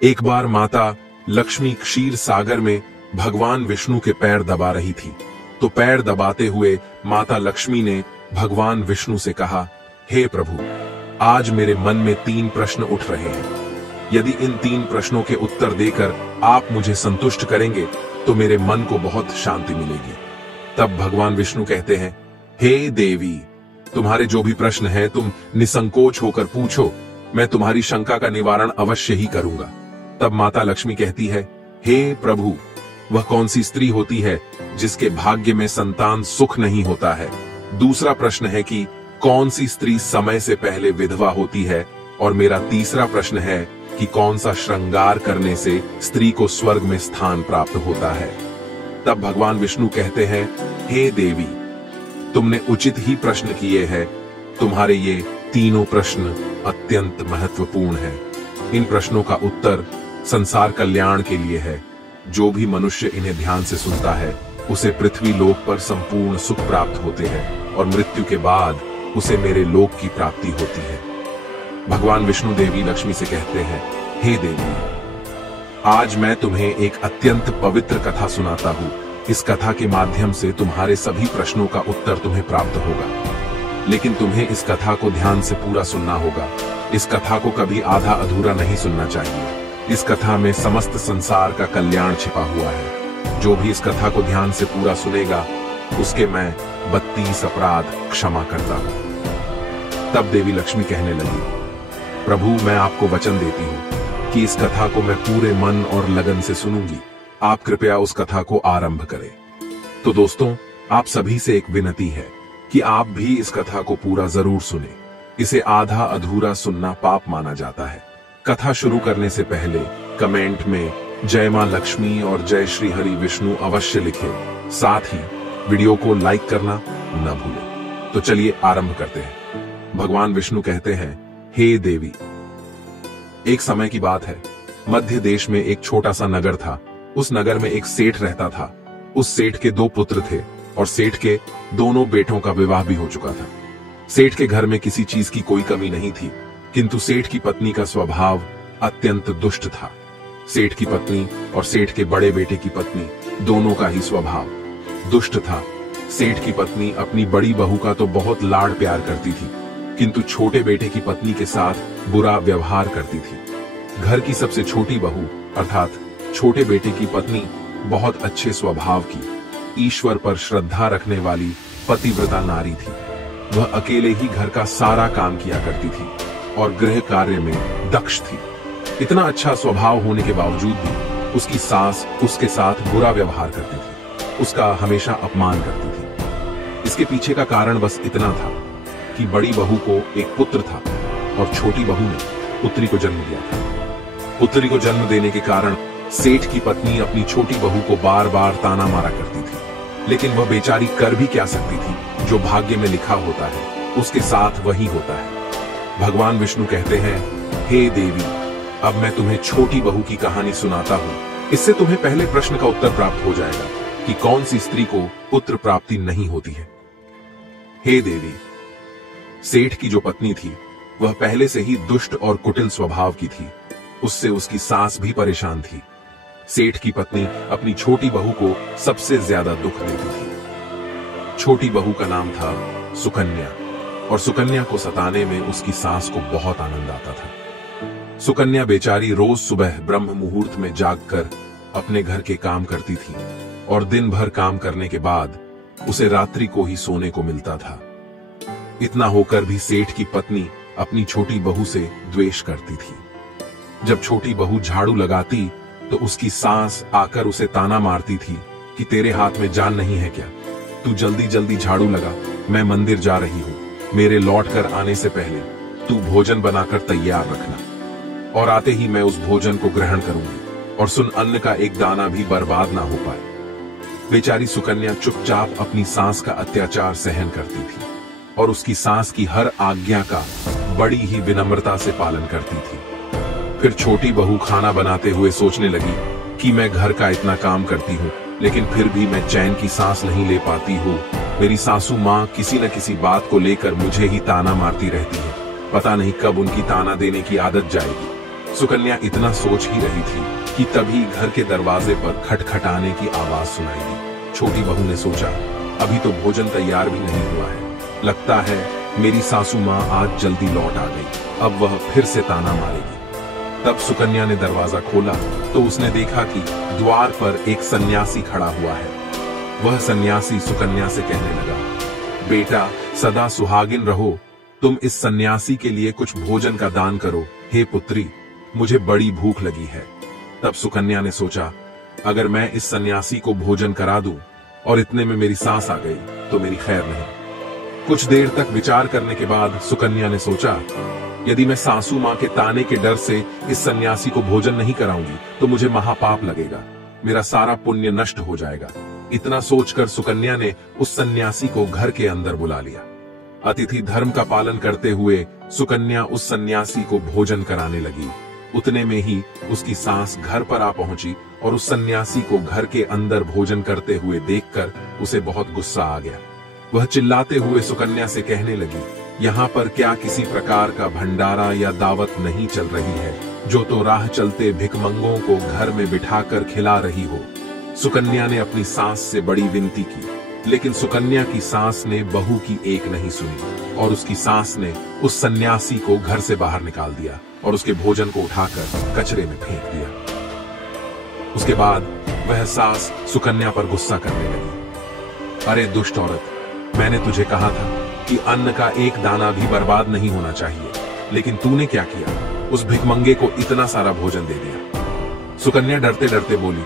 एक बार माता लक्ष्मी क्षीर सागर में भगवान विष्णु के पैर दबा रही थी, तो पैर दबाते हुए माता लक्ष्मी ने भगवान विष्णु से कहा, हे प्रभु, आज मेरे मन में 3 प्रश्न उठ रहे हैं। यदि इन 3 प्रश्नों के उत्तर देकर आप मुझे संतुष्ट करेंगे तो मेरे मन को बहुत शांति मिलेगी। तब भगवान विष्णु कहते हैं, हे देवी, तुम्हारे जो भी प्रश्न हैं तुम निसंकोच होकर पूछो, मैं तुम्हारी शंका का निवारण अवश्य ही करूंगा। तब माता लक्ष्मी कहती है, हे प्रभु, वह कौन सी स्त्री होती है जिसके भाग्य में संतान सुख नहीं होता है? दूसरा प्रश्न है कि कौन सी स्त्री समय से पहले विधवा होती है? और मेरा तीसरा प्रश्न है कि कौन सा श्रृंगार करने से स्त्री को स्वर्ग में स्थान प्राप्त होता है? तब भगवान विष्णु कहते हैं, हे देवी, तुमने उचित ही प्रश्न किए हैं। तुम्हारे ये तीनों प्रश्न अत्यंत महत्वपूर्ण हैं। इन प्रश्नों का उत्तर संसार कल्याण के लिए है। जो भी मनुष्य इन्हें ध्यान से सुनता है उसे पृथ्वी लोक पर संपूर्ण सुख प्राप्त होते हैं और मृत्यु के बाद उसे मेरे लोक की प्राप्ति होती है। भगवान विष्णु देवी लक्ष्मी से कहते हैं, हे देवी, आज मैं तुम्हें एक अत्यंत पवित्र कथा सुनाता हूँ। इस कथा के माध्यम से तुम्हारे सभी प्रश्नों का उत्तर तुम्हें प्राप्त होगा, लेकिन तुम्हें इस कथा को ध्यान से पूरा सुनना होगा। इस कथा को कभी आधा अधूरा नहीं सुनना चाहिए। इस कथा में समस्त संसार का कल्याण छिपा हुआ है। जो भी इस कथा को ध्यान से पूरा सुनेगा उसके मैं 32 अपराध क्षमा करता हूं। तब देवी लक्ष्मी कहने लगी, प्रभु, मैं आपको वचन देती हूं कि इस कथा को मैं पूरे मन और लगन से सुनूंगी। आप कृपया उस कथा को आरंभ करें। तो दोस्तों, आप सभी से एक विनती है कि आप भी इस कथा को पूरा जरूर सुने। इसे आधा अधूरा सुनना पाप माना जाता है। कथा शुरू करने से पहले कमेंट में जय मां लक्ष्मी और जय श्री हरि विष्णु अवश्य लिखें। साथ ही वीडियो को लाइक करना न भूलें। तो चलिए आरंभ करते हैं। भगवान विष्णु कहते हैं, हे देवी, एक समय की बात है। मध्य देश में एक छोटा सा नगर था। उस नगर में एक सेठ रहता था। उस सेठ के 2 पुत्र थे और सेठ के दोनों बेटों का विवाह भी हो चुका था। सेठ के घर में किसी चीज की कोई कमी नहीं थी, किंतु सेठ की पत्नी का स्वभाव अत्यंत दुष्ट था। सेठ की पत्नी और सेठ के बड़े बेटे की पत्नी दोनों का ही स्वभाव दुष्ट था। सेठ की पत्नी अपनी बड़ी बहू का तो बहुत लाड प्यार करती थी, किंतु छोटे बेटे की पत्नी के साथ बुरा व्यवहार करती थी। घर की सबसे छोटी बहू अर्थात छोटे बेटे की पत्नी बहुत अच्छे स्वभाव की, ईश्वर पर श्रद्धा रखने वाली पतिव्रता नारी थी। वह अकेले ही घर का सारा काम किया करती थी और गृह कार्य में दक्ष थी। इतना अच्छा स्वभाव होने के बावजूद भी उसकी सास उसके साथ बुरा व्यवहार करती थी, उसका हमेशा अपमान करती थी। इसके पीछे का कारण बस इतना था कि बड़ी बहू को एक पुत्र था और छोटी बहू ने पुत्री को जन्म दिया था। पुत्री को जन्म देने के कारण सेठ की पत्नी अपनी छोटी बहू को बार बार ताना मारा करती थी, लेकिन वह बेचारी कर भी क्या सकती थी? जो भाग्य में लिखा होता है उसके साथ वही होता है। भगवान विष्णु कहते हैं, हे देवी, अब मैं तुम्हें छोटी बहू की कहानी सुनाता हूँ। इससे तुम्हें पहले प्रश्न का उत्तर प्राप्त हो जाएगा कि कौन सी स्त्री को पुत्र प्राप्ति नहीं होती है। हे देवी, सेठ की जो पत्नी थी वह पहले से ही दुष्ट और कुटिल स्वभाव की थी। उससे उसकी सास भी परेशान थी। सेठ की पत्नी अपनी छोटी बहू को सबसे ज्यादा दुख देती थी। छोटी बहू का नाम था सुकन्या और सुकन्या को सताने में उसकी सास को बहुत आनंद आता था। सुकन्या बेचारी रोज सुबह ब्रह्म मुहूर्त में जागकर अपने घर के काम करती थी और दिन भर काम करने के बाद उसे रात्रि को ही सोने को मिलता था। इतना होकर भी सेठ की पत्नी अपनी छोटी बहू से द्वेष करती थी। जब छोटी बहू झाड़ू लगाती तो उसकी सास आकर उसे ताना मारती थी कि तेरे हाथ में जान नहीं है क्या? तू जल्दी जल्दी झाड़ू लगा, मैं मंदिर जा रही हूँ। मेरे लौट कर आने से पहले तू भोजन बनाकर तैयार रखना और आते ही मैं उस भोजन को ग्रहण करूंगी और सुन, अन्न का एक दाना भी बर्बाद ना हो पाए। बेचारी सुकन्या चुपचाप अपनी सास का अत्याचार सहन करती थी और उसकी सास की हर आज्ञा का बड़ी ही विनम्रता से पालन करती थी। फिर छोटी बहू खाना बनाते हुए सोचने लगी कि मैं घर का इतना काम करती हूँ लेकिन फिर भी मैं चैन की सांस नहीं ले पाती हूँ। मेरी सासू माँ किसी न किसी बात को लेकर मुझे ही ताना मारती रहती है। पता नहीं कब उनकी ताना देने की आदत जाएगी। सुकन्या इतना सोच ही रही थी कि तभी घर के दरवाजे पर खटखटाने की आवाज सुनाई दी। छोटी बहू ने सोचा, अभी तो भोजन तैयार भी नहीं हुआ है, लगता है मेरी सासू माँ आज जल्दी लौट आ गई, अब वह फिर से ताना मारेगी। तब सुकन्या ने दरवाजा खोला तो उसने देखा कि द्वार पर एक सन्यासी खड़ा हुआ है। वह सन्यासी सुकन्या से कहने लगा, बेटा सदा सुहागिन रहो, तुम इस सन्यासी के लिए कुछ भोजन का दान करो। हे पुत्री, मुझे बड़ी भूख लगी है। तब सुकन्या ने सोचा, अगर मैं इस सन्यासी को भोजन करा दूं और इतने में मेरी सांस आ गई तो मेरी खैर नहीं। कुछ देर तक विचार करने के बाद सुकन्या ने सोचा, यदि मैं सासू माँ के ताने के डर से इस सन्यासी को भोजन नहीं कराऊंगी तो मुझे महापाप लगेगा, मेरा सारा पुण्य नष्ट हो जाएगा। इतना सोचकर सुकन्या ने उस सन्यासी को घर के अंदर बुला लिया। अतिथि धर्म का पालन करते हुए सुकन्या उस सन्यासी को भोजन कराने लगी। उतने में ही उसकी सास घर पर आ पहुंची और उस सन्यासी को घर के अंदर भोजन करते हुए देखकर उसे बहुत गुस्सा आ गया। वह चिल्लाते हुए सुकन्या से कहने लगी, यहाँ पर क्या किसी प्रकार का भंडारा या दावत नहीं चल रही है, जो तो राह चलते भिखमंगों को घर में बिठाकर खिला रही हो। सुकन्या ने अपनी सास से बड़ी विनती की, लेकिन सुकन्या की सास ने बहू की एक नहीं सुनी और उसकी सास ने उस सन्यासी को घर से बाहर निकाल दिया और उसके भोजन को उठाकर कचरे में फेंक दिया। उसके बाद वह सास सुकन्या पर गुस्सा करने लगी, अरे दुष्ट औरत, मैंने तुझे कहा था कि अन्न का एक दाना भी बर्बाद नहीं होना चाहिए, लेकिन तूने क्या किया, उस भिखमंगे को इतना सारा भोजन दे दिया। सुकन्या डरते डरते बोली,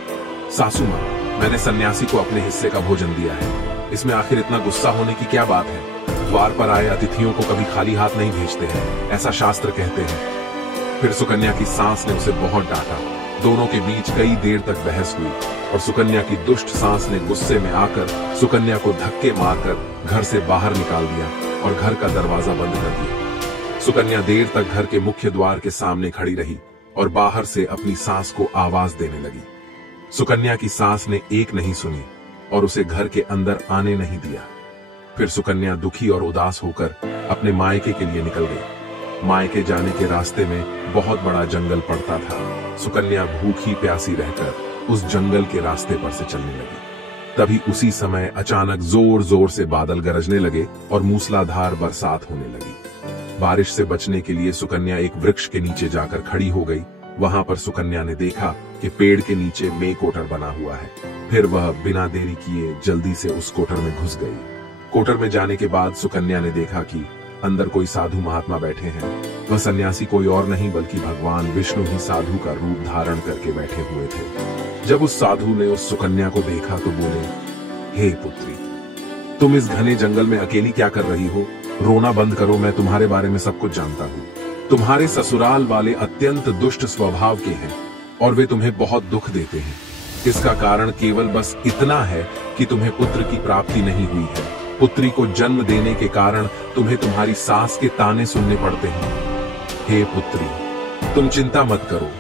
सासू माँ, मैंने सन्यासी को अपने हिस्से का भोजन दिया है, इसमें आखिर इतना गुस्सा होने की क्या बात है। द्वार पर आए अतिथियों को कभी खाली हाथ नहीं भेजते हैं, ऐसा शास्त्र कहते हैं। फिर सुकन्या की सास ने उसे बहुत डांटा। दोनों के बीच कई देर तक बहस हुई और सुकन्या की दुष्ट सास ने गुस्से में आकर सुकन्या को धक्के मारकर घर से बाहर निकाल दिया और घर का दरवाजा बंद कर दिया। सुकन्या देर तक घर के मुख्य द्वार के सामने खड़ी रही और बाहर से अपनी सास को आवाज देने लगी। सुकन्या की सास ने एक नहीं सुनी और उसे घर के अंदर आने नहीं दिया। फिर सुकन्या दुखी और उदास होकर अपने मायके के लिए निकल गई। मायके जाने के रास्ते में बहुत बड़ा जंगल पड़ता था। सुकन्या भूखी प्यासी रहकर उस जंगल के रास्ते पर से चलने लगी। तभी उसी समय अचानक जोर जोर से बादल गरजने लगे और मूसलाधार बरसात होने लगी। बारिश से बचने के लिए सुकन्या एक वृक्ष के नीचे जाकर खड़ी हो गई। वहां पर सुकन्या ने देखा कि पेड़ के नीचे मे कोटर बना हुआ है। फिर वह बिना देरी किए जल्दी से उस कोटर में घुस गई। कोटर में जाने के बाद सुकन्या ने देखा कि अंदर कोई साधु महात्मा बैठे हैं। वह सन्यासी कोई और नहीं बल्कि भगवान विष्णु ही साधु का रूप धारण करके बैठे हुए थे। जब उस साधु ने उस सुकन्या को देखा तो बोले, हे पुत्री, तुम इस घने जंगल में अकेली क्या कर रही हो? रोना बंद करो, मैं तुम्हारे बारे में सब कुछ जानता हूँ। तुम्हारे ससुराल वाले अत्यंत दुष्ट स्वभाव के हैं और वे तुम्हें बहुत दुख देते हैं। इसका कारण केवल बस इतना है कि तुम्हें पुत्र की प्राप्ति नहीं हुई है। पुत्री को जन्म देने के कारण तुम्हें तुम्हारी सास के ताने सुनने पड़ते हैं। हे पुत्री, तुम चिंता मत करो,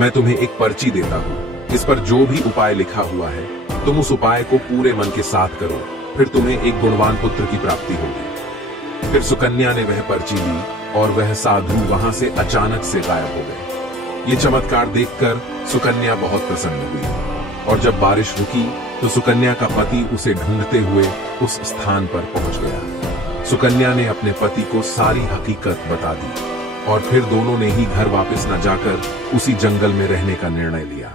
मैं तुम्हें एक पर्ची देता हूँ। इस पर जो भी उपाय लिखा हुआ है, तुम उस उपाय को पूरे मन के साथ करो, फिर तुम्हें एक गुणवान पुत्र की प्राप्ति होगी। फिर सुकन्या ने वह पर्ची ली और वह साधु वहां से अचानक से गायब हो गए। ये चमत्कार देखकर सुकन्या बहुत प्रसन्न हुई और जब बारिश रुकी तो सुकन्या का पति उसे ढूंढते हुए उस स्थान पर पहुंच गया। सुकन्या ने अपने पति को सारी हकीकत बता दी और फिर दोनों ने ही घर वापस न जाकर उसी जंगल में रहने का निर्णय लिया।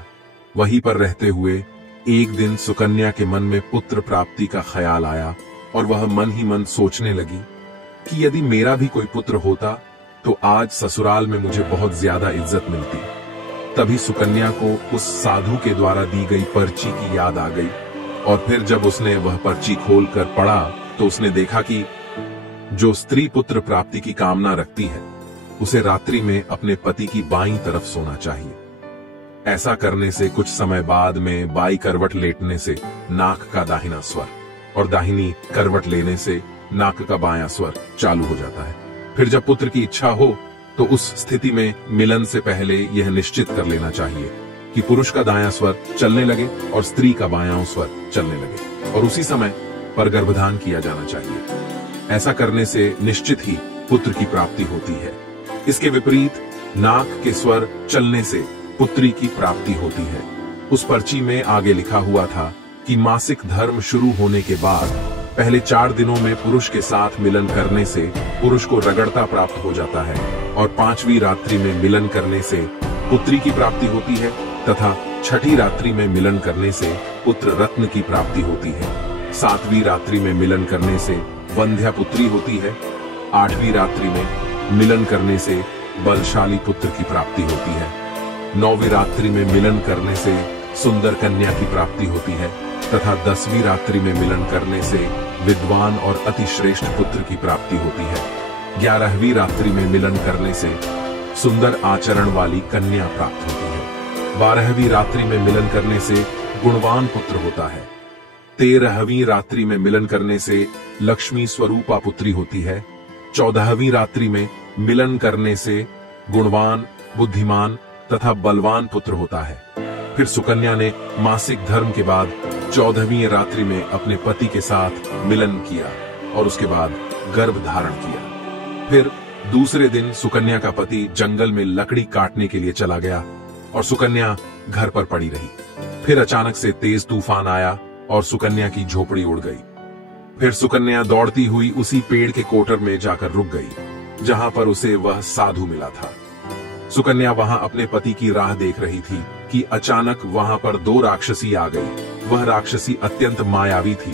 वहीं पर रहते हुए एक दिन सुकन्या के मन में पुत्र प्राप्ति का ख्याल आया और वह मन ही मन सोचने लगी कि यदि मेरा भी कोई पुत्र होता तो आज ससुराल में मुझे बहुत ज्यादा इज्जत मिलती। तभी सुकन्या को उस साधु के द्वारा दी गई पर्ची की याद आ गई और फिर जब उसने वह पर्ची खोलकर पढ़ा तो उसने देखा कि जो स्त्री पुत्र प्राप्ति की कामना रखती है उसे रात्रि में अपने पति की बाईं तरफ सोना चाहिए। ऐसा करने से कुछ समय बाद में बाई करवट लेटने से नाक का दाहिना स्वर और दाहिनी करवट लेने से नाक का बायां स्वर चालू हो जाता है। फिर जब पुत्र की इच्छा हो तो उस स्थिति में मिलन से पहले यह निश्चित कर लेना चाहिए कि पुरुष का दायां स्वर चलने लगे और स्त्री का बायां स्वर चलने लगे और उसी समय पर गर्भधान किया जाना चाहिए। ऐसा करने से निश्चित ही पुत्र की प्राप्ति होती है। इसके विपरीत नाक के स्वर चलने से पुत्री की प्राप्ति होती है। उस पर्ची में आगे लिखा हुआ था कि मासिक धर्म शुरू होने के बाद पहले 4 दिनों में पुरुष के साथ मिलन करने से पुरुष को रगड़ता प्राप्त हो जाता है और 5वीं रात्रि में मिलन करने से पुत्री की प्राप्ति होती है तथा 6ठी रात्रि में मिलन करने से पुत्र रत्न की प्राप्ति होती है। 7वीं रात्रि में मिलन करने से वंध्या पुत्री होती है। 8वीं रात्रि में मिलन करने से बलशाली पुत्र की प्राप्ति होती है। 9वीं रात्रि में मिलन करने से सुंदर कन्या की प्राप्ति होती है तथा 10वीं रात्रि में मिलन करने से विद्वान और अतिश्रेष्ठ पुत्र की प्राप्ति होती है। 11वीं रात्रि में मिलन करने से सुंदर आचरण वाली कन्या प्राप्त होती है। 12वीं रात्रि में मिलन करने से गुणवान पुत्र होता है। 13वीं रात्रि में मिलन करने से लक्ष्मी स्वरूपा पुत्री होती है। 14वीं रात्रि में मिलन करने से गुणवान, बुद्धिमान तथा बलवान पुत्र होता है। फिर सुकन्या ने मासिक धर्म के बाद 14वीं रात्रि में अपने पति के साथ मिलन किया और उसके बाद गर्भ धारण किया। फिर दूसरे दिन सुकन्या का पति जंगल में लकड़ी काटने के लिए चला गया और सुकन्या घर पर पड़ी रही। फिर अचानक से तेज तूफान आया और सुकन्या की झोपड़ी उड़ गई। फिर सुकन्या दौड़ती हुई उसी पेड़ के कोटर में जाकर रुक गई जहां पर उसे वह साधु मिला था। सुकन्या वहां अपने पति की राह देख रही थी कि अचानक वहां पर 2 राक्षसी आ गई। वह राक्षसी अत्यंत मायावी थी।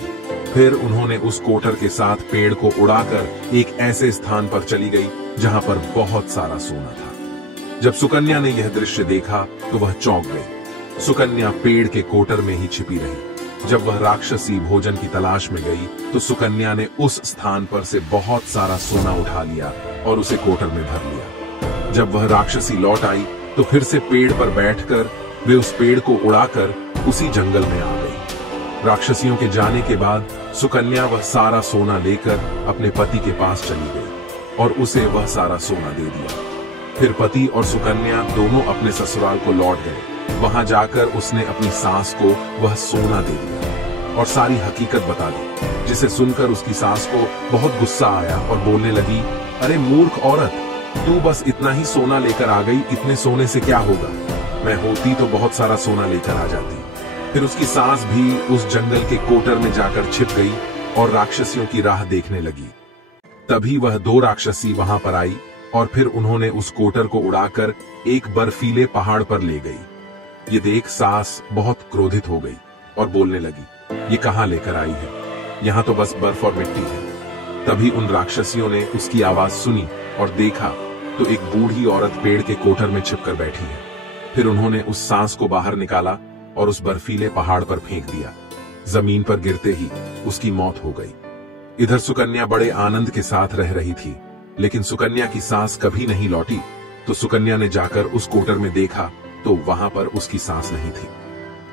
फिर उन्होंने उस कोटर के साथ पेड़ को उड़ाकर एक ऐसे स्थान पर चली गई जहां पर बहुत सारा सोना था। जब सुकन्या ने यह दृश्य देखा तो वह चौंक गई। सुकन्या पेड़ के कोटर में ही छिपी रही। जब वह राक्षसी भोजन की तलाश में गई तो सुकन्या ने उस स्थान पर से बहुत सारा सोना उठा लिया और उसे कोटर में भर लिया। जब वह राक्षसी लौट आई तो फिर से पेड़ पर बैठकर वे उस पेड़ को उड़ाकर उसी जंगल में आ गई। राक्षसियों के जाने के बाद सुकन्या वह सारा सोना लेकर अपने पति के पास चली गई और उसे वह सारा सोना दे दिया। फिर पति और सुकन्या दोनों अपने ससुराल को लौट गए। वहां जाकर उसने अपनी सास को वह सोना दे दिया और सारी हकीकत बता दी, जिसे सुनकर उसकी सास को बहुत गुस्सा आया और बोलने लगी, अरे मूर्ख औरत, तू बस इतना ही सोना लेकर आ गई, इतने सोने से क्या होगा? मैं होती तो बहुत सारा सोना लेकर आ जाती। फिर उसकी सास भी उस जंगल के कोटर में जाकर छिप गई और राक्षसियों की राह देखने लगी। तभी वह 2 राक्षसी वहां पर आई और फिर उन्होंने उस कोटर को उड़ाकर एक बर्फीले पहाड़ पर ले गई। ये देख सास बहुत क्रोधित हो गई और बोलने लगी, ये कहां लेकर आई है? यहाँ तो बस बर्फ और मिट्टी है। तभी उन राक्षसियों ने उसकी आवाज सुनी और देखा तो एक बूढ़ी औरत पेड़ के कोटर में छिपकर बैठी है। फिर उन्होंने उस सांस को बाहर निकाला और उस बर्फीले पहाड़ पर फेंक दिया। जमीन पर गिरते ही उसकी मौत हो गई। इधर सुकन्या बड़े आनंद के साथ रह रही थी, लेकिन सुकन्या की सांस कभी नहीं लौटी। तो सुकन्या ने जाकर उस कोटर में देखा तो वहां पर उसकी सांस नहीं थी।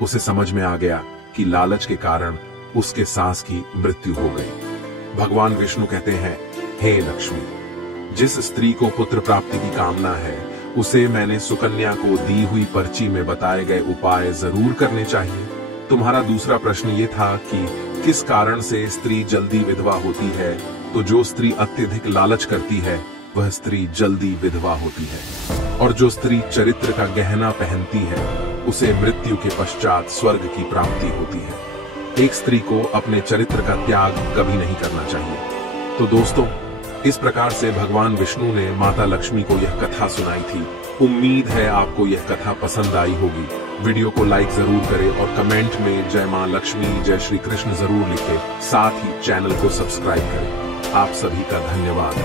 उसे समझ में आ गया कि लालच के कारण उसके सांस की मृत्यु हो गई। भगवान विष्णु कहते हैं, हे लक्ष्मी, जिस स्त्री को पुत्र प्राप्ति की कामना है उसे मैंने सुकन्या को दी हुई पर्ची में बताए गए उपाय जरूर करने चाहिए। तुम्हारा दूसरा प्रश्न ये था कि किस कारण से स्त्री जल्दी विधवा होती है, तो जो स्त्री अत्यधिक लालच करती है वह स्त्री जल्दी विधवा होती है, और जो स्त्री चरित्र का गहना पहनती है उसे मृत्यु के पश्चात स्वर्ग की प्राप्ति होती है। एक स्त्री को अपने चरित्र का त्याग कभी नहीं करना चाहिए। तो दोस्तों, इस प्रकार से भगवान विष्णु ने माता लक्ष्मी को यह कथा सुनाई थी। उम्मीद है आपको यह कथा पसंद आई होगी। वीडियो को लाइक जरूर करें और कमेंट में जय मां लक्ष्मी, जय श्री कृष्ण जरूर लिखें। साथ ही चैनल को सब्सक्राइब करें। आप सभी का धन्यवाद।